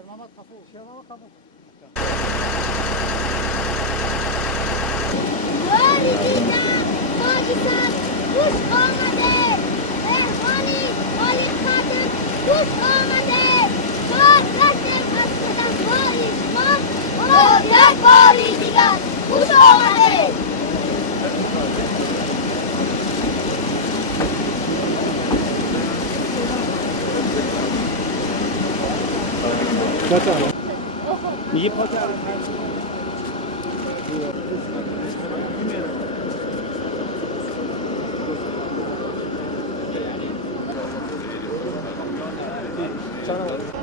خوش آمده مهمانی عالی خاطر خوش آمده شاد دستیم از قدم باری شما یک باری دیگر خوش آمده 이게 퍼즐 짠